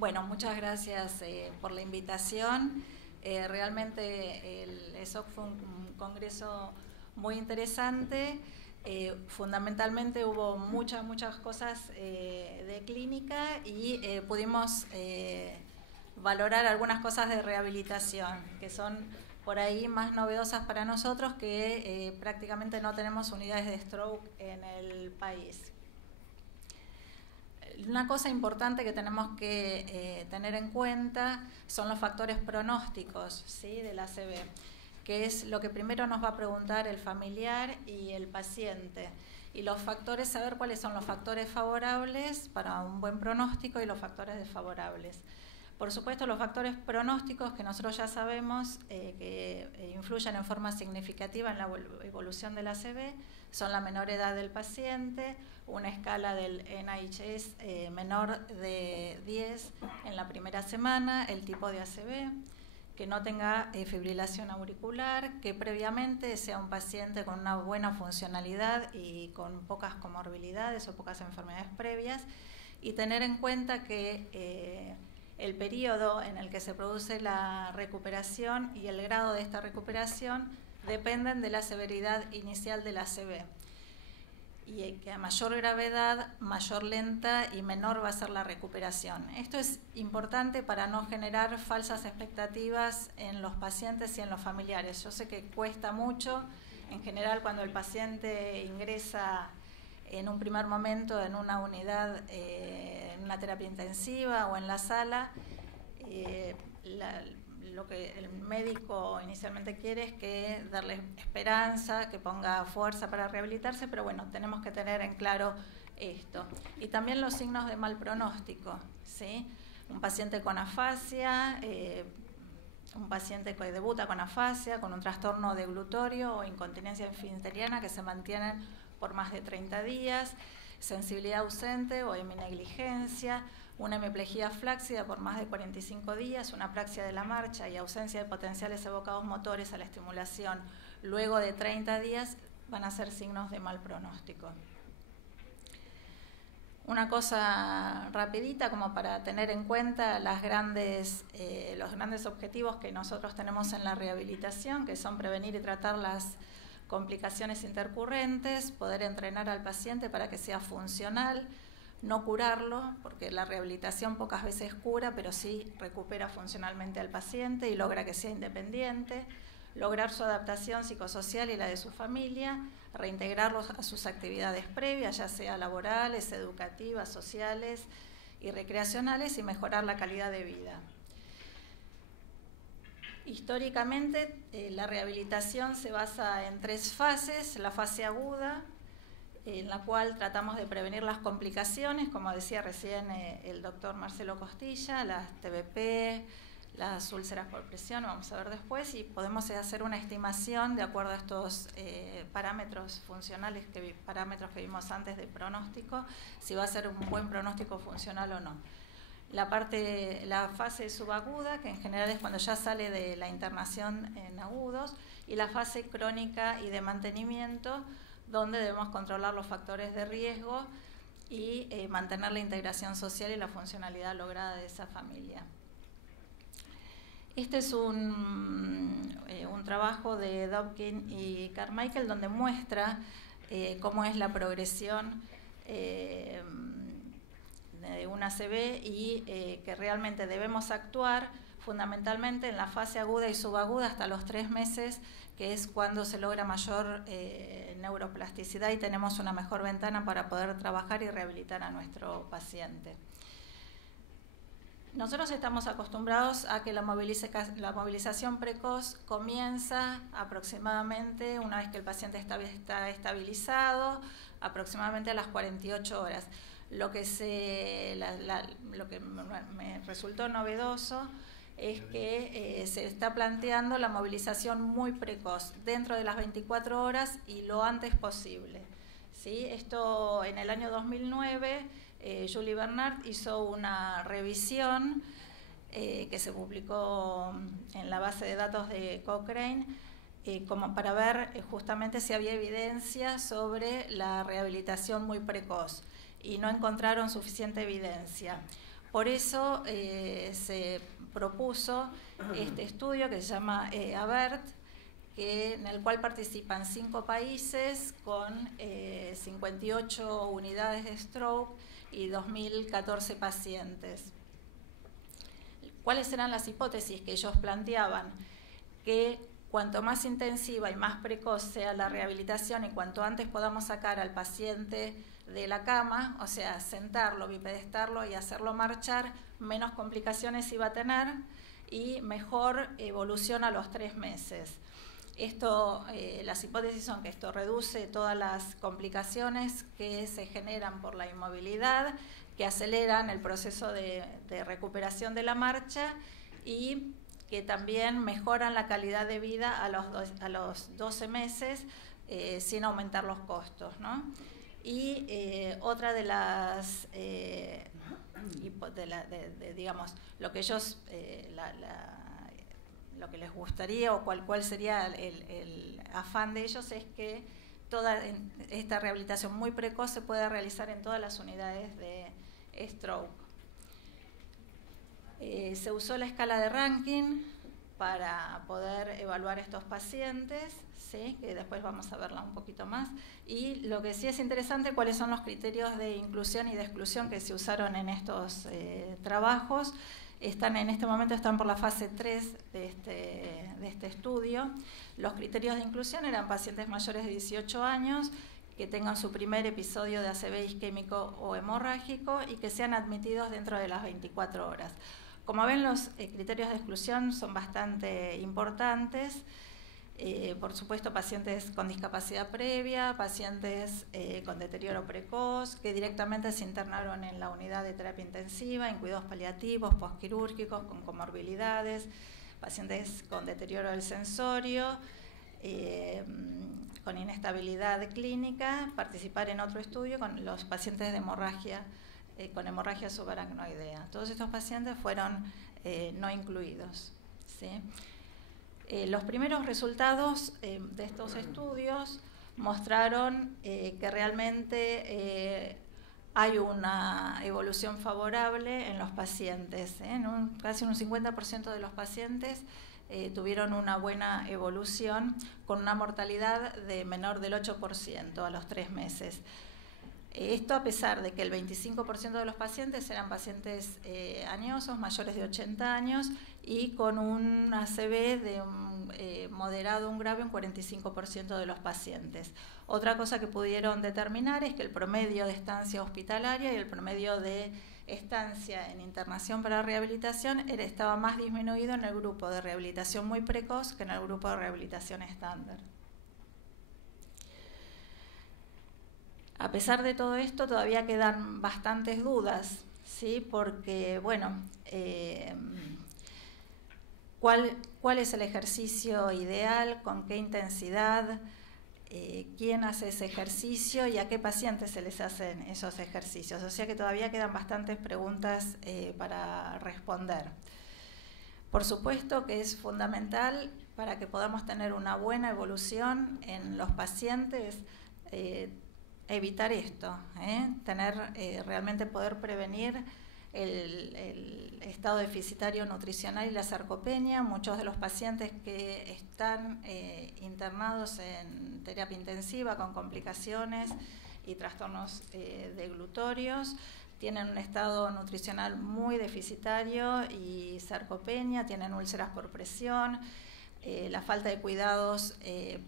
Bueno, muchas gracias por la invitación. Realmente el ESOC fue un congreso muy interesante. Fundamentalmente hubo muchas cosas de clínica y pudimos valorar algunas cosas de rehabilitación que son por ahí más novedosas para nosotros, que prácticamente no tenemos unidades de stroke en el país. Una cosa importante que tenemos que tener en cuenta son los factores pronósticos, ¿sí?, del ACV, que es lo que primero nos va a preguntar el familiar y el paciente. Y los factores, saber cuáles son los factores favorables para un buen pronóstico y los factores desfavorables. Por supuesto, los factores pronósticos, que nosotros ya sabemos que influyen en forma significativa en la evolución del ACV, son la menor edad del paciente, una escala del NIHS menor de 10 en la primera semana, el tipo de ACV, que no tenga fibrilación auricular, que previamente sea un paciente con una buena funcionalidad y con pocas comorbilidades o pocas enfermedades previas, y tener en cuenta que el periodo en el que se produce la recuperación y el grado de esta recuperación dependen de la severidad inicial del ACV. Y que a mayor gravedad, mayor lenta y menor va a ser la recuperación. Esto es importante para no generar falsas expectativas en los pacientes y en los familiares. Yo sé que cuesta mucho, en general cuando el paciente ingresa en un primer momento en una unidad, en una terapia intensiva o en la sala, lo que el médico inicialmente quiere es que darle esperanza, que ponga fuerza para rehabilitarse, pero bueno, tenemos que tener en claro esto. Y también los signos de mal pronóstico, ¿sí? Un paciente con afasia, un paciente que debuta con afasia, con un trastorno deglutorio o incontinencia esfincteriana que se mantienen por más de 30 días, sensibilidad ausente o heminegligencia, una hemiplegia flácida por más de 45 días, una apraxia de la marcha y ausencia de potenciales evocados motores a la estimulación luego de 30 días van a ser signos de mal pronóstico. Una cosa rapidita como para tener en cuenta los grandes objetivos que nosotros tenemos en la rehabilitación, que son prevenir y tratar las complicaciones intercurrentes, poder entrenar al paciente para que sea funcional, no curarlo, porque la rehabilitación pocas veces cura, pero sí recupera funcionalmente al paciente y logra que sea independiente, lograr su adaptación psicosocial y la de su familia, reintegrarlos a sus actividades previas, ya sea laborales, educativas, sociales y recreacionales, y mejorar la calidad de vida. Históricamente, la rehabilitación se basa en 3 fases: la fase aguda, en la cual tratamos de prevenir las complicaciones, como decía recién el doctor Marcelo Costilla, las TBP, las úlceras por presión, vamos a ver después, y podemos hacer una estimación de acuerdo a estos parámetros funcionales, parámetros que vimos antes de pronóstico, si va a ser un buen pronóstico funcional o no. La fase subaguda, que en general es cuando ya sale de la internación en agudos, y la fase crónica y de mantenimiento, donde debemos controlar los factores de riesgo y mantener la integración social y la funcionalidad lograda de esa familia. Este es un trabajo de Dobkin y Carmichael, donde muestra cómo es la progresión de un ACV y que realmente debemos actuar fundamentalmente en la fase aguda y subaguda hasta los 3 meses, que es cuando se logra mayor neuroplasticidad y tenemos una mejor ventana para poder trabajar y rehabilitar a nuestro paciente. Nosotros estamos acostumbrados a que la movilización precoz comienza aproximadamente, una vez que el paciente está estabilizado, aproximadamente a las 48 horas. Lo que me resultó novedoso es que se está planteando la movilización muy precoz, dentro de las 24 horas y lo antes posible, ¿sí? Esto en el año 2009, Julie Bernard hizo una revisión que se publicó en la base de datos de Cochrane, como para ver justamente si había evidencia sobre la rehabilitación muy precoz, y no encontraron suficiente evidencia. Por eso se propuso este estudio que se llama AVERT, en el cual participan 5 países con 58 unidades de stroke y 2.014 pacientes. ¿Cuáles eran las hipótesis que ellos planteaban? Que cuanto más intensiva y más precoz sea la rehabilitación y cuanto antes podamos sacar al paciente de la cama, o sea, sentarlo, bipedestarlo y hacerlo marchar, menos complicaciones iba a tener y mejor evolución a los 3 meses. Esto, las hipótesis son que esto reduce todas las complicaciones que se generan por la inmovilidad, que aceleran el proceso de recuperación de la marcha y que también mejoran la calidad de vida a los 12 meses sin aumentar los costos, ¿no? Y otra de las, digamos, lo que ellos, lo que les gustaría o cuál sería el afán de ellos es que toda esta rehabilitación muy precoz se pueda realizar en todas las unidades de stroke. Se usó la escala de Rankin para poder evaluar estos pacientes, ¿sí? Que después vamos a verla un poquito más. Y lo que sí es interesante, cuáles son los criterios de inclusión y de exclusión que se usaron en estos trabajos. En este momento están por la fase 3 de este estudio. Los criterios de inclusión eran pacientes mayores de 18 años que tengan su primer episodio de ACV isquémico o hemorrágico y que sean admitidos dentro de las 24 horas. Como ven, los criterios de exclusión son bastante importantes. Por supuesto, pacientes con discapacidad previa, pacientes con deterioro precoz, que directamente se internaron en la unidad de terapia intensiva, en cuidados paliativos, postquirúrgicos, con comorbilidades, pacientes con deterioro del sensorio, con inestabilidad clínica, participar en otro estudio con los pacientes de hemorragia, con hemorragia subaracnoidea. Todos estos pacientes fueron no incluidos, ¿sí? Los primeros resultados de estos estudios mostraron que realmente hay una evolución favorable en los pacientes. Casi un 50% de los pacientes tuvieron una buena evolución con una mortalidad de menor del 8% a los 3 meses. Esto a pesar de que el 25% de los pacientes eran pacientes añosos, mayores de 80 años, y con un ACV de un moderado a un grave en 45% de los pacientes. Otra cosa que pudieron determinar es que el promedio de estancia hospitalaria y el promedio de estancia en internación para rehabilitación estaba más disminuido en el grupo de rehabilitación muy precoz que en el grupo de rehabilitación estándar. A pesar de todo esto, todavía quedan bastantes dudas, ¿sí? Porque, bueno, ¿cuál es el ejercicio ideal? ¿Con qué intensidad? ¿Quién hace ese ejercicio? ¿Y a qué pacientes se les hacen esos ejercicios? O sea que todavía quedan bastantes preguntas para responder. Por supuesto que es fundamental para que podamos tener una buena evolución en los pacientes, evitar esto, realmente poder prevenir el estado deficitario nutricional y la sarcopenia. Muchos de los pacientes que están internados en terapia intensiva con complicaciones y trastornos deglutorios tienen un estado nutricional muy deficitario y sarcopenia, tienen úlceras por presión. La falta de cuidados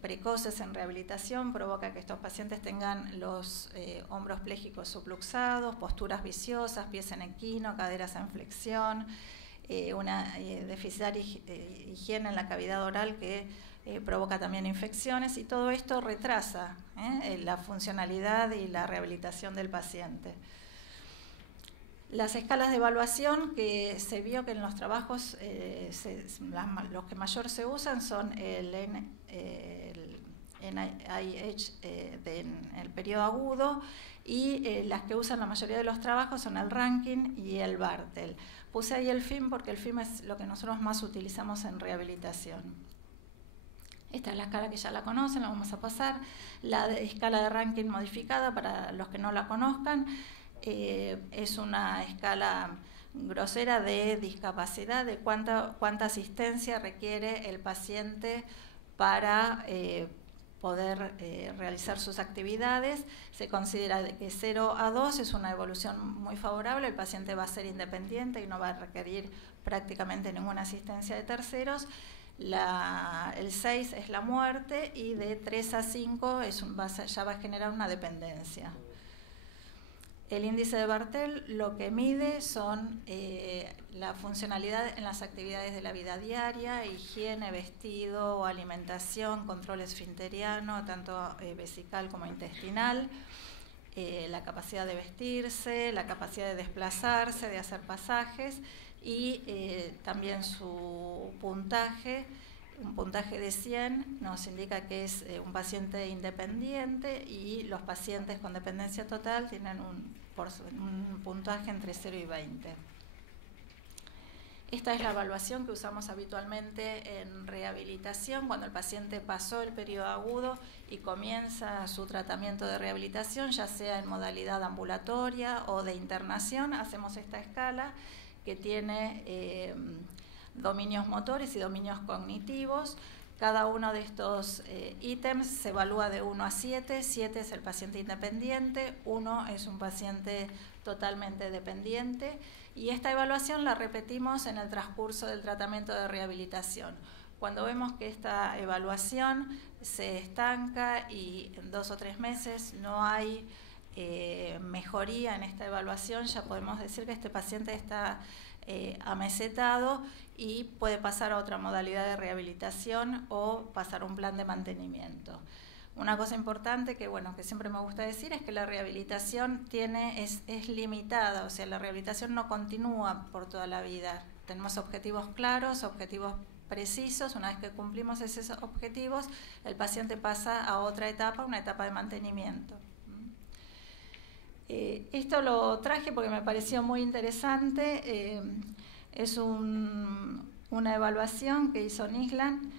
precoces en rehabilitación provoca que estos pacientes tengan los hombros plégicos subluxados, posturas viciosas, pies en equino, caderas en flexión, una deficitaria higiene en la cavidad oral que provoca también infecciones, y todo esto retrasa la funcionalidad y la rehabilitación del paciente. Las escalas de evaluación que se vio que en los trabajos los que mayor se usan son el NIH en el periodo agudo, y las que usan la mayoría de los trabajos son el Rankin y el Bartel. Puse ahí el FIM porque el FIM es lo que nosotros más utilizamos en rehabilitación. Esta es la escala que ya la conocen, la vamos a pasar. La escala de Rankin modificada, para los que no la conozcan, es una escala grosera de discapacidad, de cuánta asistencia requiere el paciente para poder realizar sus actividades. Se considera que 0 a 2 es una evolución muy favorable, el paciente va a ser independiente y no va a requerir prácticamente ninguna asistencia de terceros. El 6 es la muerte y de 3 a 5 ya va a generar una dependencia. El índice de Barthel lo que mide son la funcionalidad en las actividades de la vida diaria, higiene, vestido, alimentación, control esfinteriano, tanto vesical como intestinal, la capacidad de vestirse, la capacidad de desplazarse, de hacer pasajes y también su puntaje. Un puntaje de 100 nos indica que es un paciente independiente y los pacientes con dependencia total tienen un puntaje entre 0 y 20. Esta es la evaluación que usamos habitualmente en rehabilitación. Cuando el paciente pasó el periodo agudo y comienza su tratamiento de rehabilitación, ya sea en modalidad ambulatoria o de internación, hacemos esta escala que tiene dominios motores y dominios cognitivos. Cada uno de estos ítems se evalúa de 1 a 7. 7 es el paciente independiente, 1 es un paciente totalmente dependiente. Y esta evaluación la repetimos en el transcurso del tratamiento de rehabilitación. Cuando vemos que esta evaluación se estanca y en 2 o 3 meses no hay mejoría en esta evaluación, ya podemos decir que este paciente está amesetado y puede pasar a otra modalidad de rehabilitación o pasar a un plan de mantenimiento. Una cosa importante que siempre me gusta decir es que la rehabilitación es limitada, o sea, la rehabilitación no continúa por toda la vida. Tenemos objetivos claros, objetivos precisos. Una vez que cumplimos esos objetivos, el paciente pasa a otra etapa, una etapa de mantenimiento. Esto lo traje porque me pareció muy interesante. Es una evaluación que hizo Nisland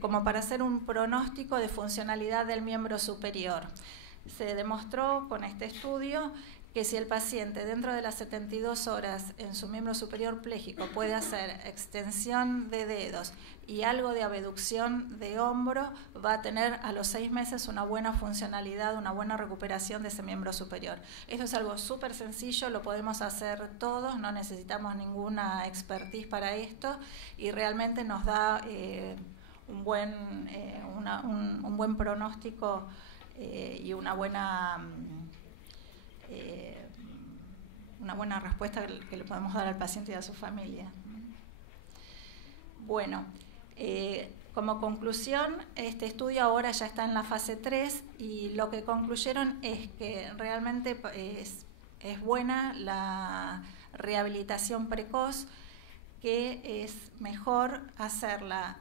como para hacer un pronóstico de funcionalidad del miembro superior. Se demostró con este estudio que si el paciente dentro de las 72 horas en su miembro superior pléjico puede hacer extensión de dedos y algo de abducción de hombro, va a tener a los 6 meses una buena funcionalidad, una buena recuperación de ese miembro superior. Esto es algo súper sencillo, lo podemos hacer todos, no necesitamos ninguna expertise para esto y realmente nos da un buen pronóstico y una buena respuesta que le podemos dar al paciente y a su familia. Bueno, como conclusión, este estudio ahora ya está en la fase 3 y lo que concluyeron es que realmente es buena la rehabilitación precoz, que es mejor hacerla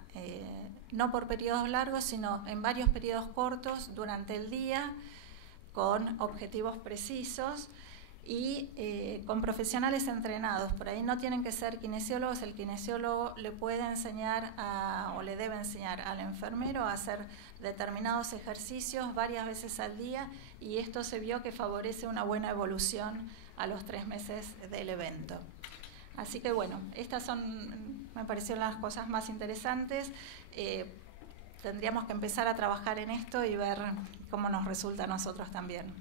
no por periodos largos, sino en varios periodos cortos durante el día, con objetivos precisos y con profesionales entrenados. Por ahí no tienen que ser kinesiólogos, el kinesiólogo le puede enseñar o le debe enseñar al enfermero a hacer determinados ejercicios varias veces al día y esto se vio que favorece una buena evolución a los 3 meses del evento. Así que estas me parecieron las cosas más interesantes. Tendríamos que empezar a trabajar en esto y ver cómo nos resulta a nosotros también.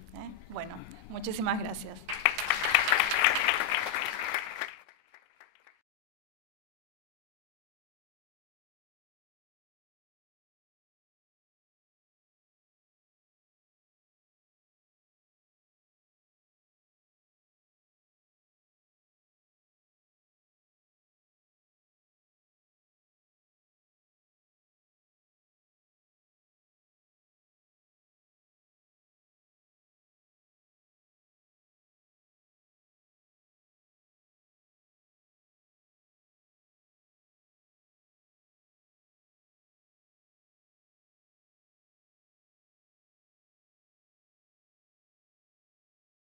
Muchísimas gracias.